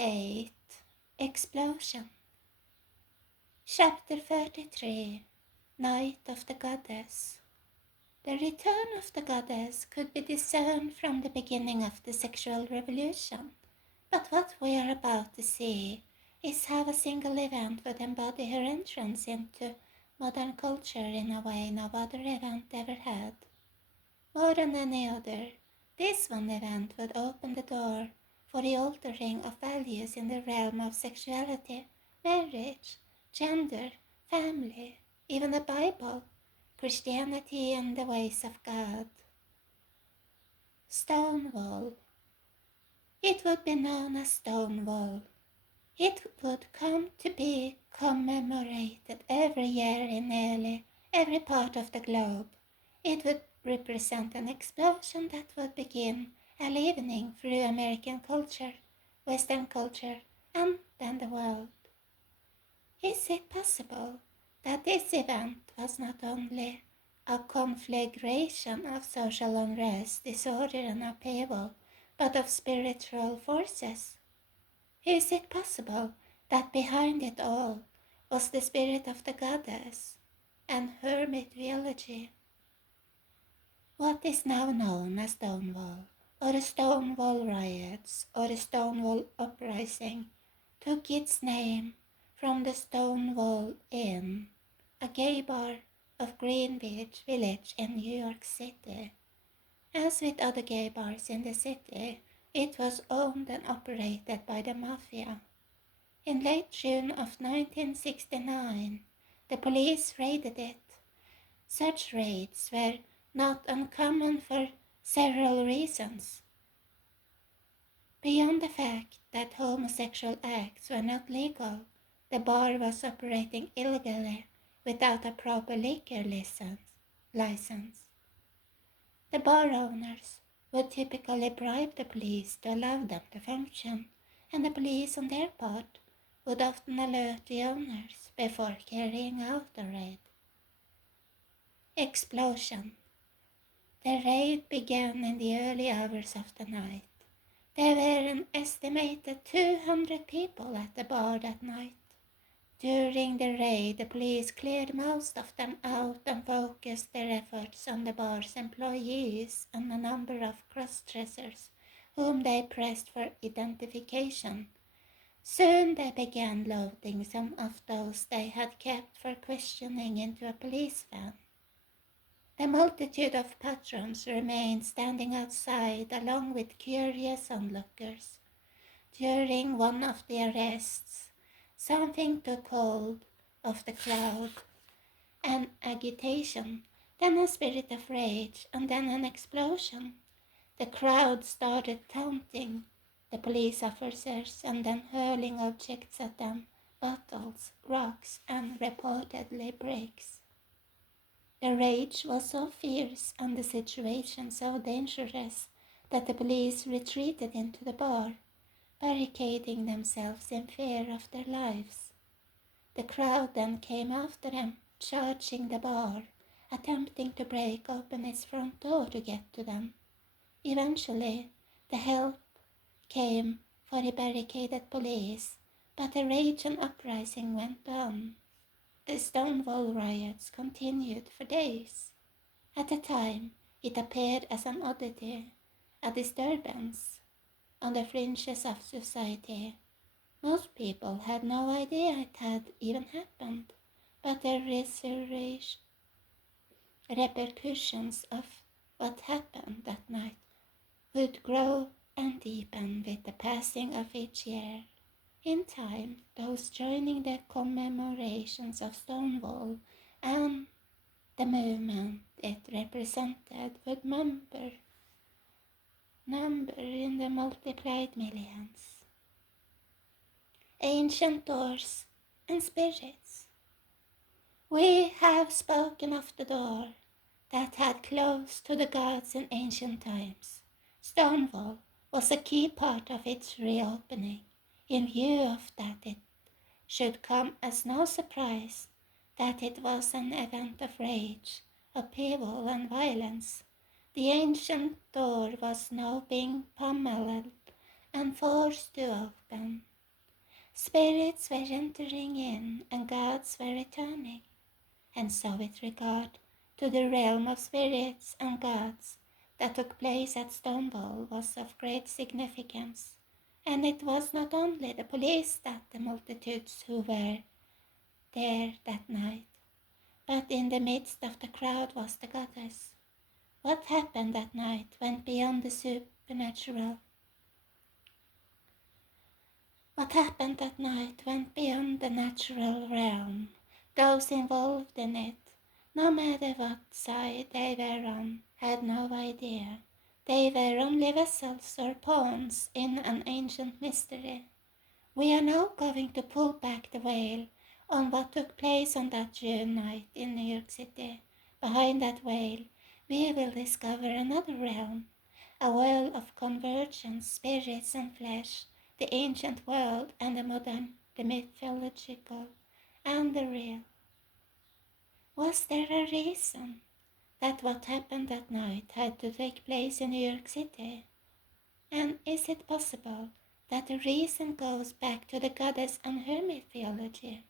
VIII. Explosion. Chapter 33. Night of the Goddess. The return of the goddess could be discerned from the beginning of the sexual revolution, but what we are about to see is how a single event would embody her entrance into modern culture in a way no other event ever had. More than any other, this one event would open the door for the altering of values in the realm of sexuality, marriage, gender, family, even the Bible, Christianity and the ways of God. Stonewall. It would be known as Stonewall. It would come to be commemorated every year in nearly every part of the globe. It would represent an explosion that would begin a evening through American culture, Western culture, and then the world. Is it possible that this event was not only a conflagration of social unrest, disorder, and upheaval, but of spiritual forces? Is it possible that behind it all was the spirit of the goddess and her mythology? What is now known as Stonewall, or the Stonewall riots, or the Stonewall uprising, took its name from the Stonewall Inn, a gay bar of Greenwich Village in New York City. As with other gay bars in the city, it was owned and operated by the mafia. In late June of 1969, the police raided it. Such raids were not uncommon for several reasons. Beyond the fact that homosexual acts were not legal, the bar was operating illegally without a proper liquor license. The bar owners would typically bribe the police to allow them to function, and the police on their part would often alert the owners before carrying out the raid. Explosion. The raid began in the early hours of the night. There were an estimated 200 people at the bar that night. During the raid, the police cleared most of them out and focused their efforts on the bar's employees and a number of cross-dressers, whom they pressed for identification. Soon they began loading some of those they had kept for questioning into a police van. The multitude of patrons remained standing outside along with curious onlookers. During one of the arrests, something took hold of the crowd, an agitation, then a spirit of rage, and then an explosion. The crowd started taunting the police officers and then hurling objects at them, bottles, rocks, and reportedly bricks. The rage was so fierce and the situation so dangerous that the police retreated into the bar, barricading themselves in fear of their lives. The crowd then came after them, charging the bar, attempting to break open its front door to get to them. Eventually, the help came for the barricaded police, but the rage and uprising went on. The Stonewall riots continued for days. At the time, it appeared as an oddity, a disturbance on the fringes of society. Most people had no idea it had even happened, but the repercussions of what happened that night would grow and deepen with the passing of each year. In time, those joining the commemorations of Stonewall and the movement it represented would number in the multiplied millions. Ancient doors and spirits. We have spoken of the door that had closed to the gods in ancient times. Stonewall was a key part of its reopening. In view of that, it should come as no surprise that it was an event of rage, upheaval, and violence. The ancient door was now being pummeled and forced to open. Spirits were entering in and gods were returning, and so with regard to the realm of spirits and gods that took place at Stonewall was of great significance, and it was not only the police that the multitudes who were there that night, but in the midst of the crowd was the goddess. What happened that night went beyond the supernatural. What happened that night went beyond the natural realm. Those involved in it, no matter what side they were on, had no idea. They were only vessels or pawns in an ancient mystery. We are now going to pull back the veil on what took place on that June night in New York City. Behind that veil, we will discover another realm, a world of convergence, spirits and flesh, the ancient world and the modern, the mythological and the real. Was there a reason that what happened that night had to take place in New York City? And is it possible that the reason goes back to the goddess and her mythology?